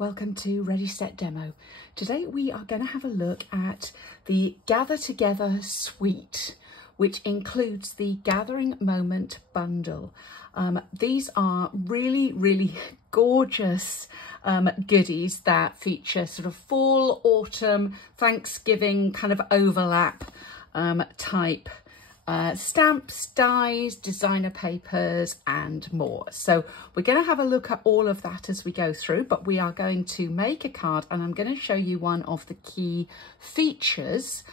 welcome to Ready Set Demo. Today we are going to have a look at the Gather Together suite, which includes the Gathering Moment bundle. These are really gorgeous goodies that feature sort of fall, autumn, Thanksgiving kind of overlap type stamps, dies, designer papers and more. So we're going to have a look at all of that as we go through, but we are going to make a card and I'm going to show you one of the key features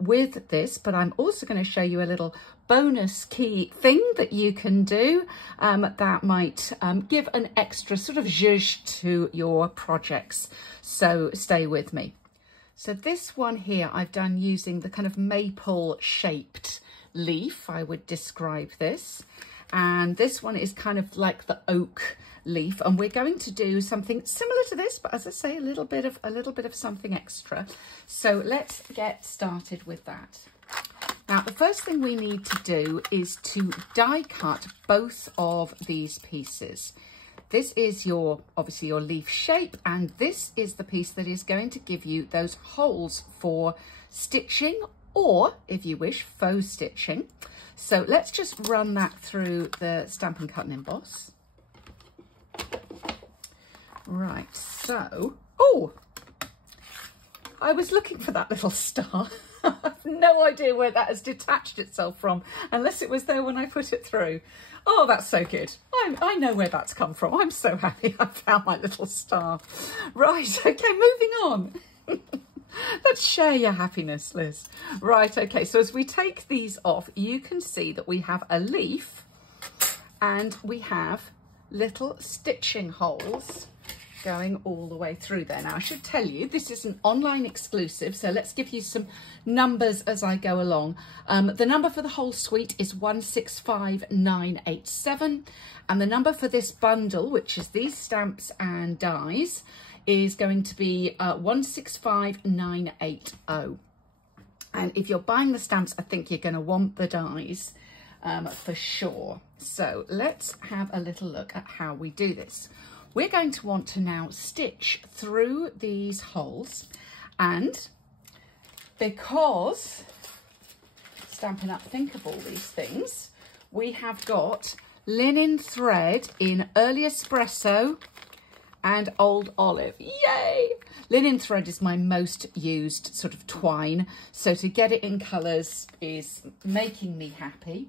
with this, but I'm also going to show you a little bonus key thing that you can do that might give an extra sort of zhuzh to your projects. So stay with me. So this one here I've done using the kind of maple shaped leaf, I would describe this, and this one is kind of like the oak leaf, and we're going to do something similar to this, but as I say, a little bit of something extra. So let's get started with that. Now the first thing we need to do is to die cut both of these pieces. This is obviously your leaf shape, and this is the piece that is going to give you those holes for stitching, or if you wish, faux stitching. So let's just run that through the Stampin' Cut and Emboss. Right, so, oh, I was looking for that little star. I have no idea where that has detached itself from, unless it was there when I put it through. Oh, that's so good. I know where that's come from. I'm so happy I found my little star. Right, okay, moving on. Let's share your happiness, Liz. Right, okay, so as we take these off, you can see that we have a leaf and we have little stitching holes going all the way through there. Now, I should tell you, this is an online exclusive, so let's give you some numbers as I go along. The number for the whole suite is 165987, and the number for this bundle, which is these stamps and dies, is going to be 165980. And if you're buying the stamps, I think you're going to want the dies for sure. So let's have a little look at how we do this. We're going to want to now stitch through these holes, and because Stampin' Up think of all these things, we have got linen thread in Early Espresso and Old Olive. Yay! Linen thread is my most used sort of twine, so to get it in colours is making me happy.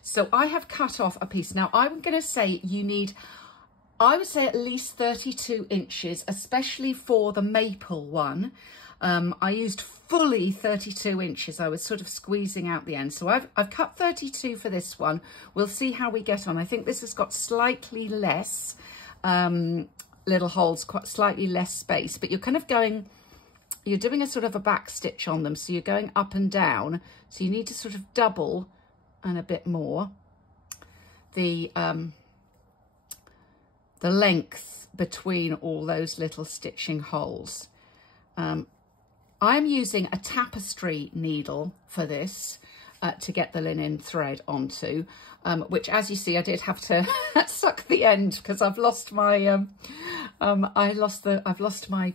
So I have cut off a piece. Now I'm going to say you need, I would say, at least 32 inches, especially for the maple one. I used fully 32 inches. I was sort of squeezing out the end. So I've cut 32 for this one. We'll see how we get on. I think this has got slightly less little holes, quite slightly less space, but you're kind of going, you're doing a sort of a back stitch on them. So you're going up and down. So you need to sort of double and a bit more the length between all those little stitching holes. I'm using a tapestry needle for this to get the linen thread onto, which, as you see, I did have to suck the end because I've lost my I've lost my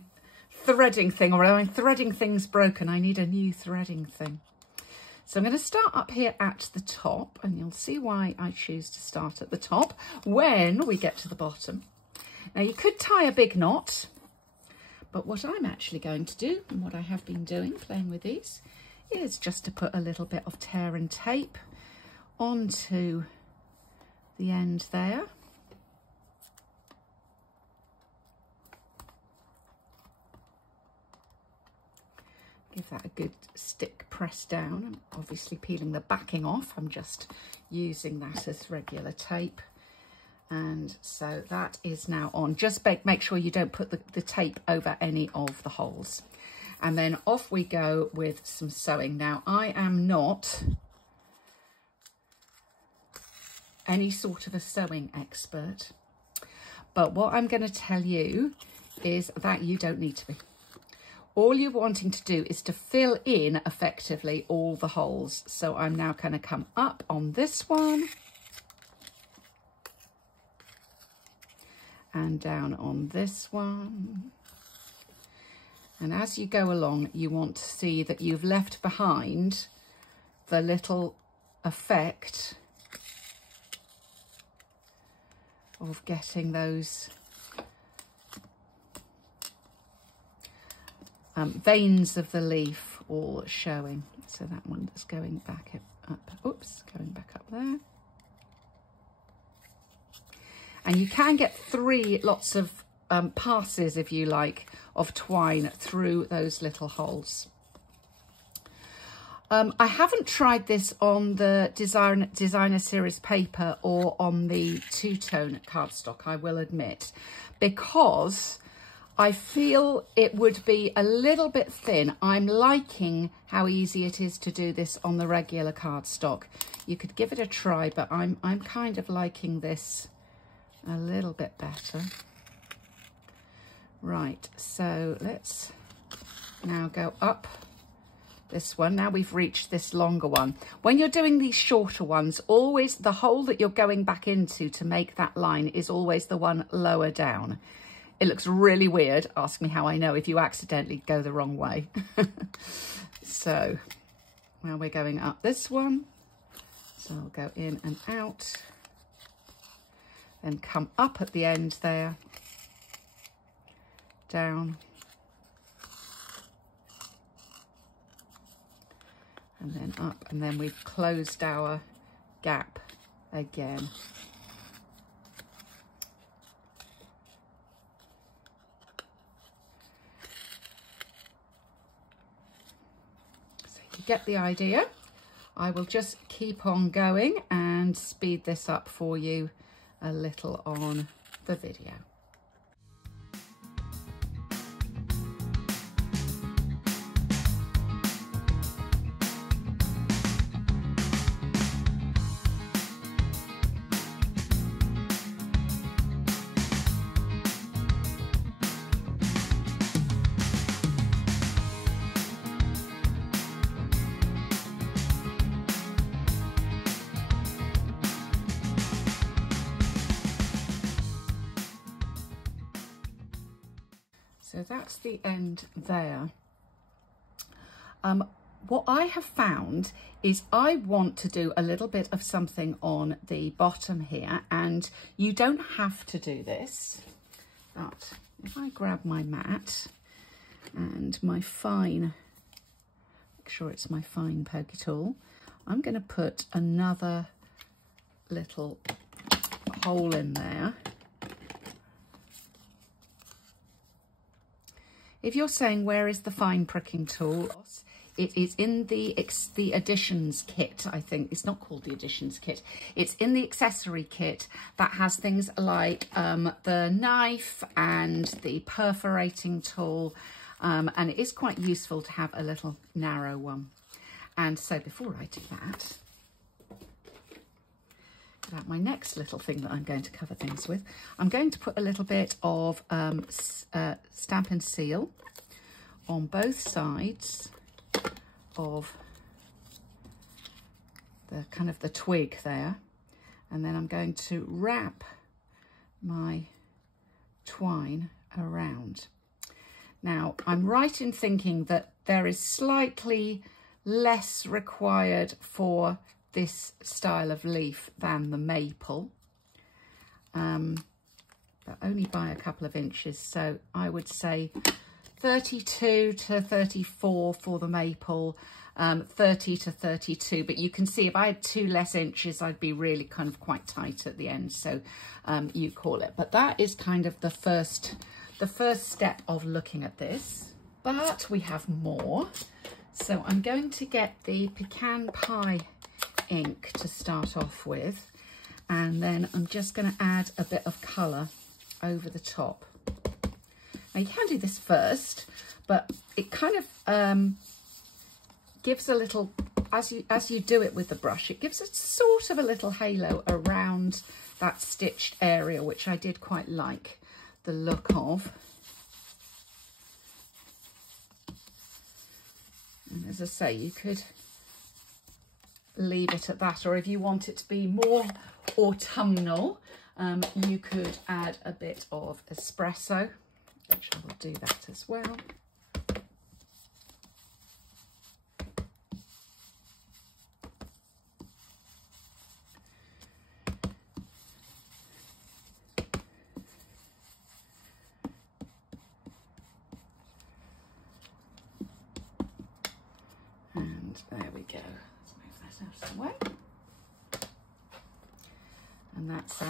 threading thing, or my threading thing's broken. I need a new threading thing. So I'm going to start up here at the top, and you'll see why I choose to start at the top when we get to the bottom. Now you could tie a big knot, but what I'm actually going to do, and what I have been doing, playing with these, is just to put a little bit of tear and tape onto the end there. Give that a good stick press down. I'm obviously peeling the backing off. I'm just using that as regular tape. And so that is now on. Just make sure you don't put the tape over any of the holes. And then off we go with some sewing. Now, I am not any sort of a sewing expert, but what I'm going to tell you is that you don't need to be. All you're wanting to do is to fill in effectively all the holes. So I'm now going to come up on this one and down on this one. And as you go along, you want to see that you've left behind the little effect of getting those veins of the leaf all showing. So that one that's going back up, oops, going back up there. And you can get lots of passes, if you like, of twine through those little holes. I haven't tried this on the designer series paper or on the two-tone cardstock, I will admit, because I feel it would be a little bit thin. I'm liking how easy it is to do this on the regular cardstock. You could give it a try, but I'm kind of liking this a little bit better. Right, so let's now go up this one. Now we've reached this longer one. When you're doing these shorter ones, always the hole that you're going back into to make that line is always the one lower down. It looks really weird. Ask me how I know if you accidentally go the wrong way. So now we're going up this one. So I'll go in and out, then come up at the end there, down, and then up, and then we've closed our gap again. So you get the idea. I will just keep on going and speed this up for you a little on the video. So that's the end there. What I have found is I want to do a little bit of something on the bottom here, and you don't have to do this, but if I grab my mat and my fine, make sure it's my fine pokey tool, I'm going to put another little hole in there. If you're saying, where is the fine pricking tool? It is in the additions kit, I think. It's not called the additions kit. It's in the accessory kit that has things like the knife and the perforating tool. And it is quite useful to have a little narrow one. And so before I do that, about my next little thing that I'm going to cover things with, I'm going to put a little bit of Stampin' Seal on both sides of the kind of the twig there, and then I'm going to wrap my twine around. Now I'm right in thinking that there is slightly less required for this style of leaf than the maple, but only by a couple of inches. So I would say 32 to 34 for the maple, 30 to 32. But you can see if I had 2 less inches, I'd be really kind of quite tight at the end. So you call it. But that is kind of the first step of looking at this. But we have more. So I'm going to get the pecan pie ink to start off with, and then I'm just going to add a bit of colour over the top. Now you can do this first, but it kind of gives a little, as you do it with the brush, it gives a sort of a little halo around that stitched area, which I did quite like the look of. And as I say, you could leave it at that, or if you want it to be more autumnal, You could add a bit of espresso, which I will do that as well. And there we go. Let's move that out of the way. And that's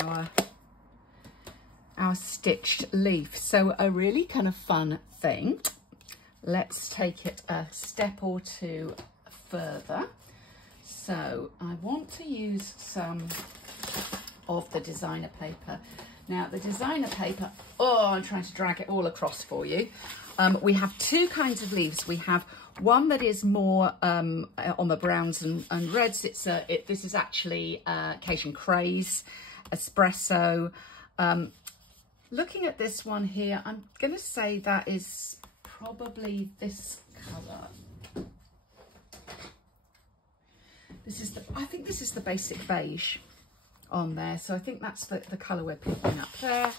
our stitched leaf. So a really kind of fun thing. Let's take it a step or two further. So I want to use some of the designer paper. Now the designer paper, oh, I'm trying to drag it all across for you. We have two kinds of leaves. We have one that is more on the browns and reds. This is actually Cajun Craze, Espresso. Looking at this one here, I'm going to say that is probably this colour. I think this is the basic beige on there. So I think that's the colour we're picking up there.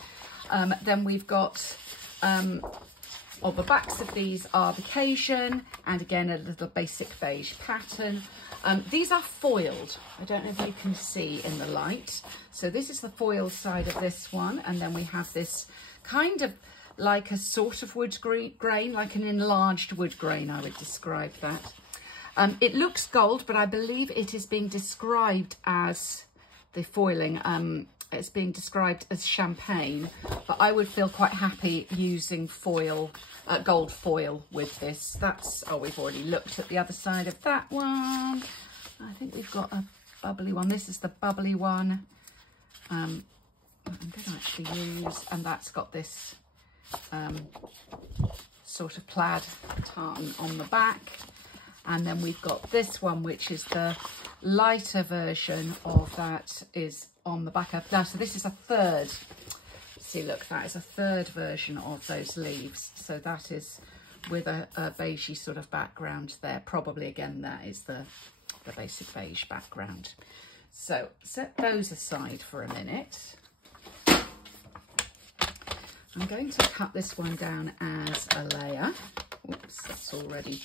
Then we've got, on the backs of these are the Cajun, and again, a little basic beige pattern. These are foiled. I don't know if you can see in the light. So this is the foiled side of this one. And then we have this kind of like a sort of wood grain, like an enlarged wood grain, I would describe that. It looks gold, but I believe it is being described as the foiling. It's being described as champagne, but I would feel quite happy using foil, gold foil with this. We've already looked at the other side of that one. I think we've got a bubbly one. This is the bubbly one. I'm going to actually use, and that's got this sort of plaid tartan on the back. And then we've got this one, which is the lighter version of that, is on the back of now. So this is a third. See, look, that is a third version of those leaves. So that is with a beigey sort of background there. Probably again, that is the basic beige background. So set those aside for a minute. I'm going to cut this one down as a layer. Oops, that's already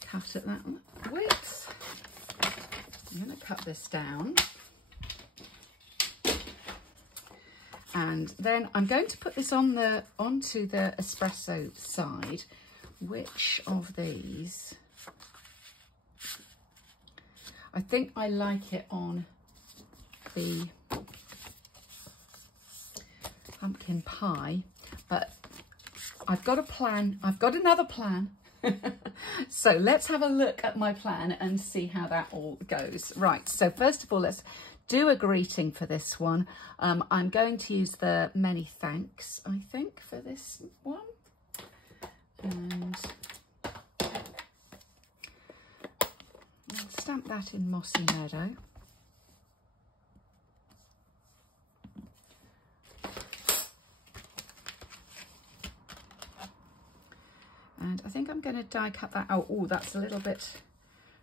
cut at that width. I'm going to cut this down. And then I'm going to put this onto the espresso side. Which of these? I think I like it on the pumpkin pie, but I've got a plan. I've got another plan. So let's have a look at my plan and see how that all goes. Right, so first of all, let's do a greeting for this one. I'm going to use the many thanks, I think, for this one. And I'll stamp that in Mossy Meadow. And I think I'm going to die cut that out. Oh, that's a little bit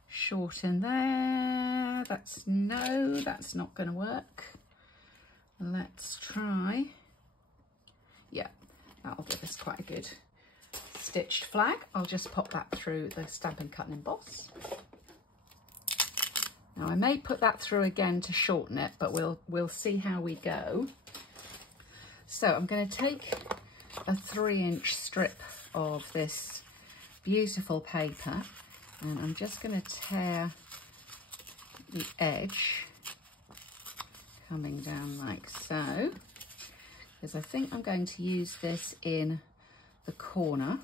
short in there. That's not going to work. Let's try. Yeah, that'll give us quite a good stitched flag. I'll just pop that through the Stampin' Cut and Emboss. Now I may put that through again to shorten it, but we'll see how we go. So I'm going to take a 3-inch strip of this beautiful paper, and I'm just going to tear the edge coming down like so, because I think I'm going to use this in the corner.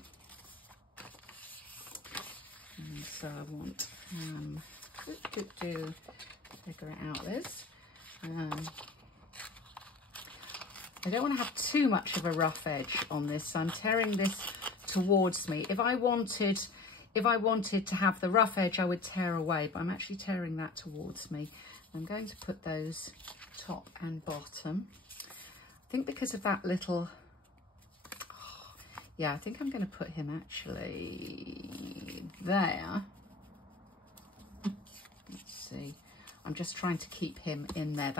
And so I want figure it out, Liz. I don't want to have too much of a rough edge on this, so I'm tearing this towards me. If I wanted to have the rough edge, I would tear away, but I'm actually tearing that towards me. I'm going to put those top and bottom. I think because of that little, yeah, I think I'm going to put him actually there. Let's see. I'm just trying to keep him in there.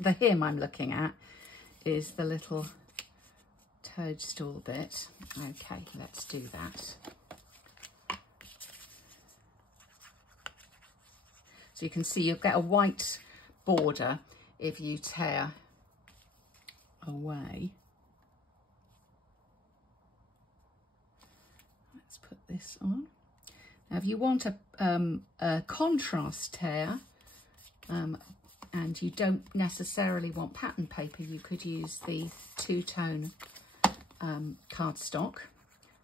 The him I'm looking at is the little toadstool bit. Okay, let's do that. So you can see you'll get a white border if you tear away. Let's put this on. Now if you want a contrast tear, and you don't necessarily want pattern paper, you could use the two-tone cardstock,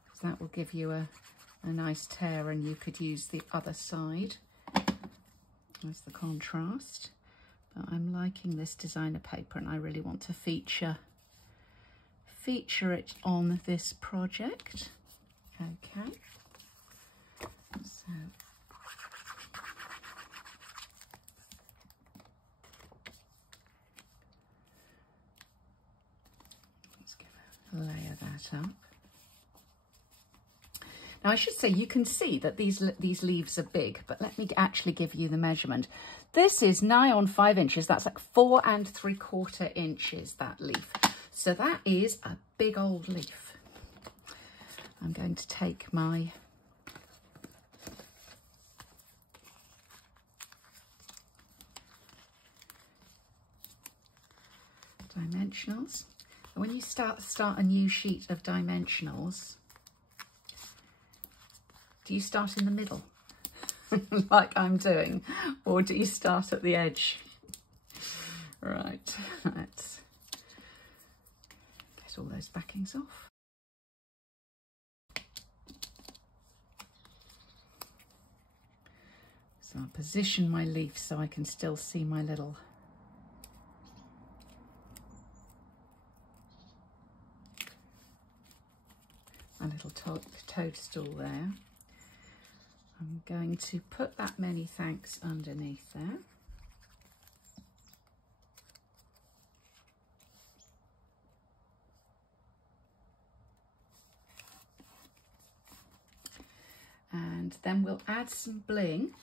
because that will give you a nice tear, and you could use the other side as the contrast. But I'm liking this designer paper, and I really want to feature it on this project. Okay, so layer that up. Now I should say, you can see that these leaves are big, but let me actually give you the measurement. This is nigh on 5 inches. That's like 4 3/4 inches, that leaf. So that is a big old leaf. I'm going to take my dimensionals. When you start a new sheet of dimensionals, do you start in the middle like I'm doing, or do you start at the edge? Right, let's get all those backings off. So I'll position my leaf so I can still see my little toadstool there. I'm going to put that many thanks underneath there. And then we'll add some bling.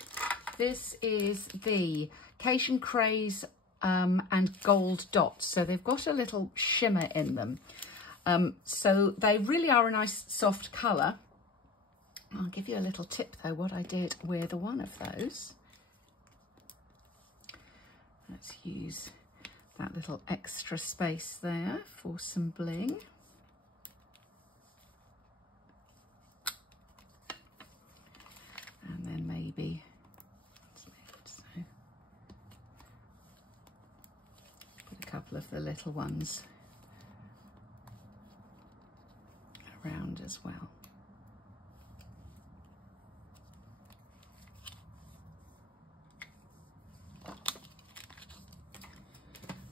This is the Cation Craze and gold dots. So they've got a little shimmer in them. So they really are a nice soft colour. I'll give you a little tip though, what I did with one of those. Let's use that little extra space there for some bling. And then maybe, so put a couple of the little ones around as well.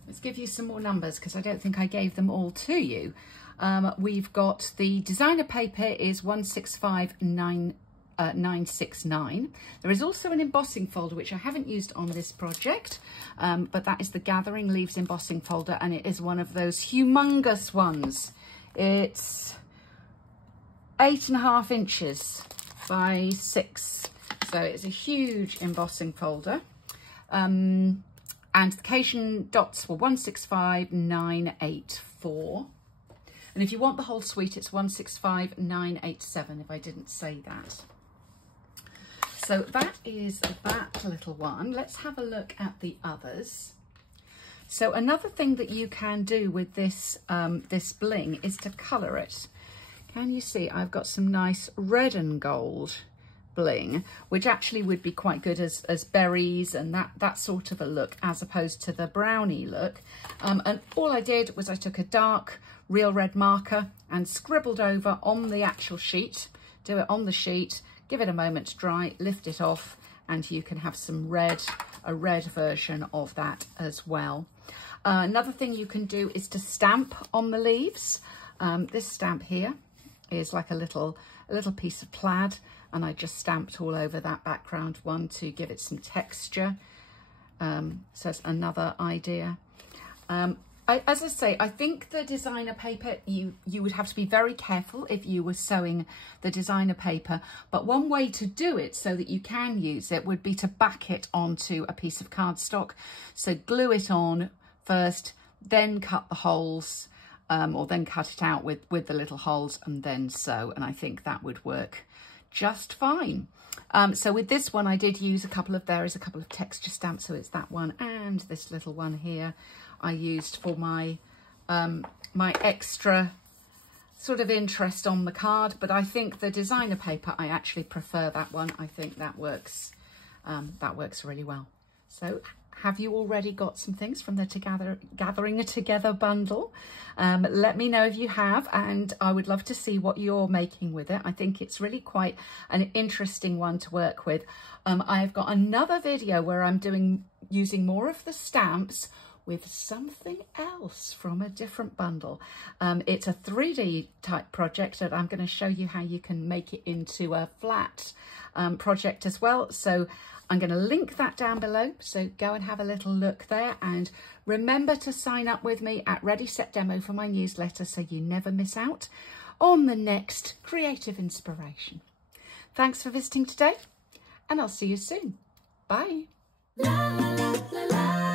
Let's give you some more numbers, because I don't think I gave them all to you. We've got the designer paper is 165969. There is also an embossing folder, which I haven't used on this project, but that is the Gathering Leaves embossing folder, and it is one of those humongous ones. It's 8.5 inches by 6, so it's a huge embossing folder. And the Cation dots were 165984. And if you want the whole suite, it's 165987, if I didn't say that. So that is that little one. Let's have a look at the others. So another thing that you can do with this, this bling is to colour it. Can you see I've got some nice red and gold bling, which actually would be quite good as berries and that sort of a look, as opposed to the brownie look. And all I did was I took a dark real red marker and scribbled over on the actual sheet. Do it on the sheet, give it a moment to dry, lift it off, and you can have some red, a red version of that as well. Another thing you can do is to stamp on the leaves. This stamp here is like a little piece of plaid, and I just stamped all over that background one to give it some texture. So it's another idea. as I say, I think the designer paper, you would have to be very careful if you were sewing the designer paper. But one way to do it so that you can use it would be to back it onto a piece of cardstock. So glue it on first, then cut the holes, or then cut it out with the little holes and then sew. And I think that would work just fine. So with this one, I did use there is a couple of texture stamps. So it's that one and this little one here I used for my my extra sort of interest on the card. But I think the designer paper, I actually prefer that one. I think that works really well. So have you already got some things from the Gathering Together bundle? Let me know if you have, and I would love to see what you're making with it. I think it's really quite an interesting one to work with. I've got another video where I'm using more of the stamps with something else from a different bundle. It's a 3D type project, and I'm going to show you how you can make it into a flat project as well. So I'm going to link that down below, so go and have a little look there. And remember to sign up with me at Ready Set Demo for my newsletter so you never miss out on the next creative inspiration. Thanks for visiting today, and I'll see you soon. Bye. La, la, la, la, la.